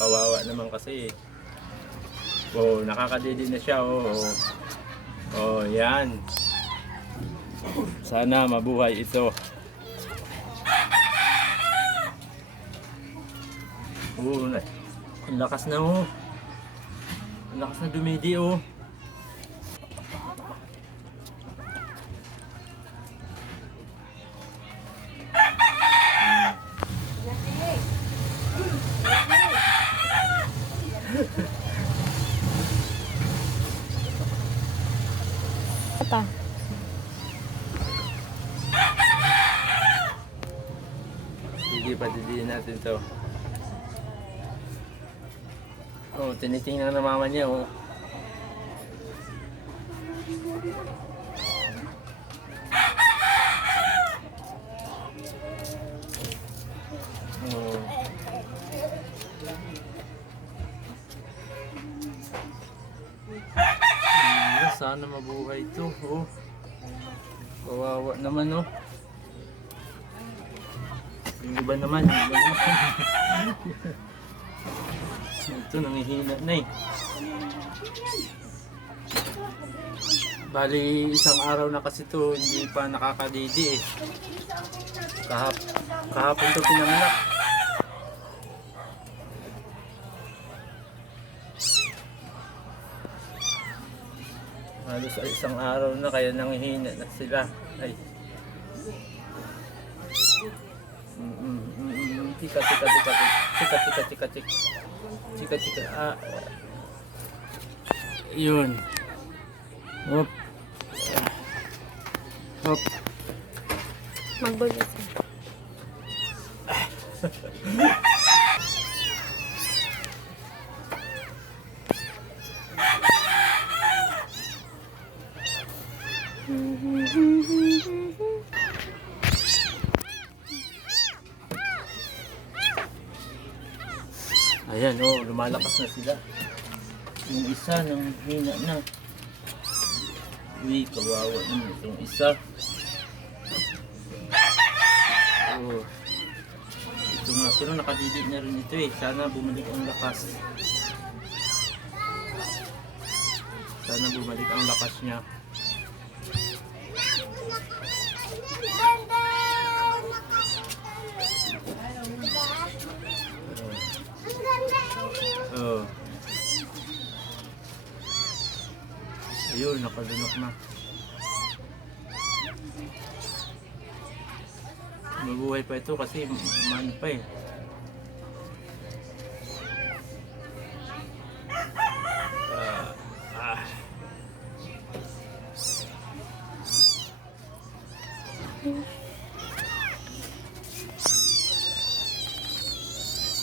kawawa naman kasi. Oh, nakakadidi na siya. Oh, oh. oh yan. Sana mabuhay ito. Na. Ang lakas na oh. Ang lakas na dumidi oh. Ata. Sige, padidiin natin to. Oh, tinitingnan na mama niya oh. Oh. Sana mabuhay to. Oh. Kawawa naman oh. Yung iba naman, yung iba naman. Ito, nangihina na eh. Bali, isang araw na kasi to hindi pa nakakadidi eh. Kahap, kahapon to pinanganak. Halos ay isang araw na kaya nangihina na sila. Ay. Mm, mm, mm, mm. Tika, tika, tika, tika, tika, tika, tika, tika, tika, ah. Yun. Hop. Hop. Magbulis. Ayan, oh, lumalakas na sila. Yung isa nang hina na. Uy, kawawa naman itong isa. Oh. Ito nga, pero nakadidig na rin ito eh. Sana bumalik ang lakas. Sana bumalik ang lakas niya. Ayun, nakalunok na. Mabuhay pa ito kasi man pa eh. Ah, ah.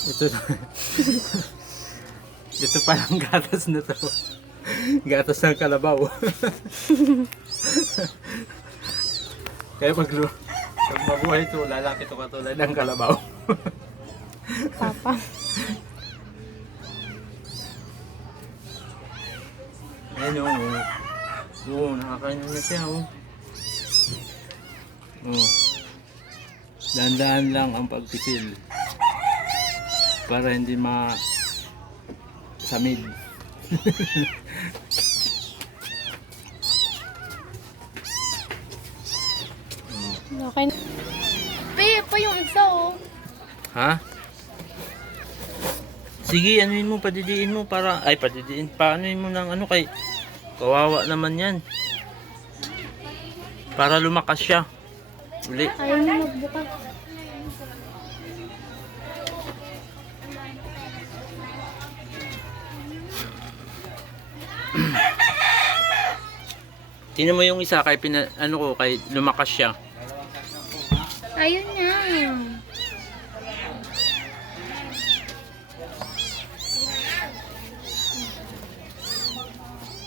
Ito. Ito palang gatas na to. Gatas ng kalabaw. Kaya pag, pag mabuhay ito, lalaki ito katulad ng kalabaw. Papa. Ayan o. Oh. Oo, nakakain na siya oh. Oh. Dahan-dahan lang ang pagpisil. Para hindi ma samid. Okay. Pe, pa yung isa oh. Ha? Sige, anuin mo, padidiin mo para, ay padidiin, paanuin mo ng ano kay, kawawa naman yan. Para lumakas siya. Uli. Ayaw na magbukas. Tingnan mo yung isa kay pina, ano ko, kay lumakas siya. Ayun na.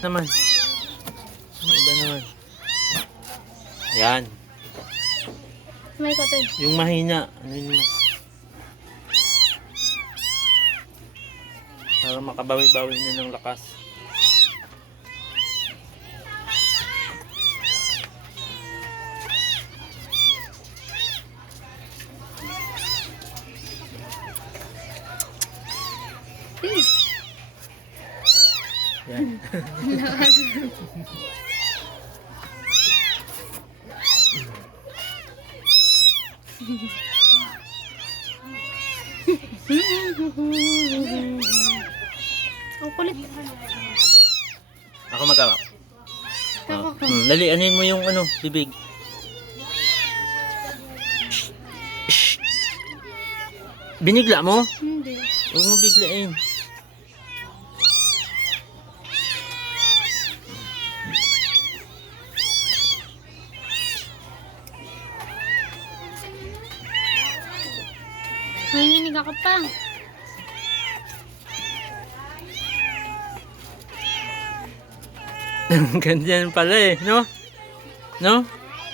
Naman. Iba naman? Yan. May kotoy. Yung mahina. Ano yun? Para makabawi-bawi na ng lakas. Yan. Ang kulit. Ako magkawak. Ako Oh. Hmm, dali, anuin mo yung ano, bibig. Binigla mo? Hindi. Huwag mo biglain. Nanginginig ako pa. Ganyan pala eh, no? No?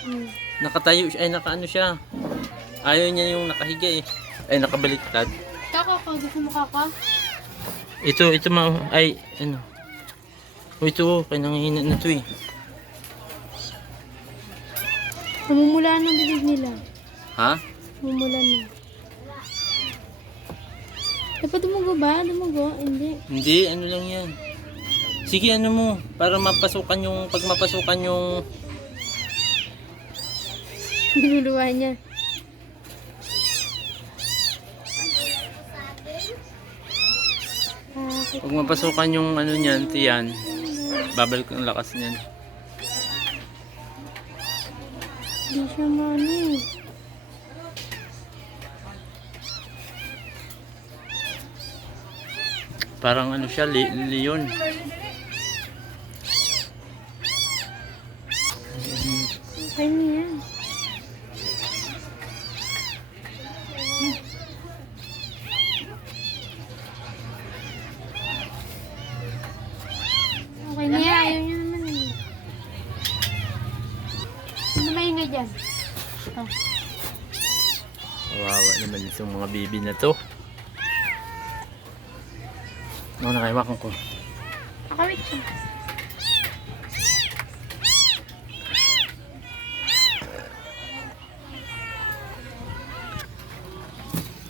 Hmm. Nakatayo siya, ay nakaano siya. Ayaw niya yung nakahiga eh. Ay, nakabaliktad. Kako ko. Gusto mo kaka? Ito, ito ma, ay, ano. O ito, kaya nangihina na to eh. Namumula ng bibig nila. Ha? Namumula na. Dapat dumugo ba? Dumugo? Hindi. Hindi, ano lang yan. Sige, ano mo, para mapasukan yung, pag mapasukan yung, Niluluwa niya. Pag mapasukan yung ano niyan, tiyan, babalik ang lakas niyan. Hindi siya maano Parang ano siya, li, leon. Okay na yan. Okay na yan. Ayaw niya naman eh. Ano ba yung dyan? Kawawa naman itong mga bibi na to. Ano na kayo ko. Nakawit siya.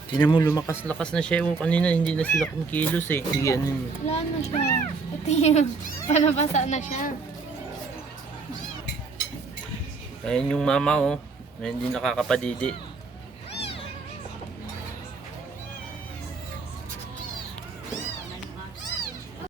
Tinan mo, lumakas-lakas na siya. Oh, kanina hindi na sila kumikilos eh. Sige, ano yun. Wala na siya. Ito yung palabasa na siya. Ayan yung mama oh. Na hindi nakakapadidi.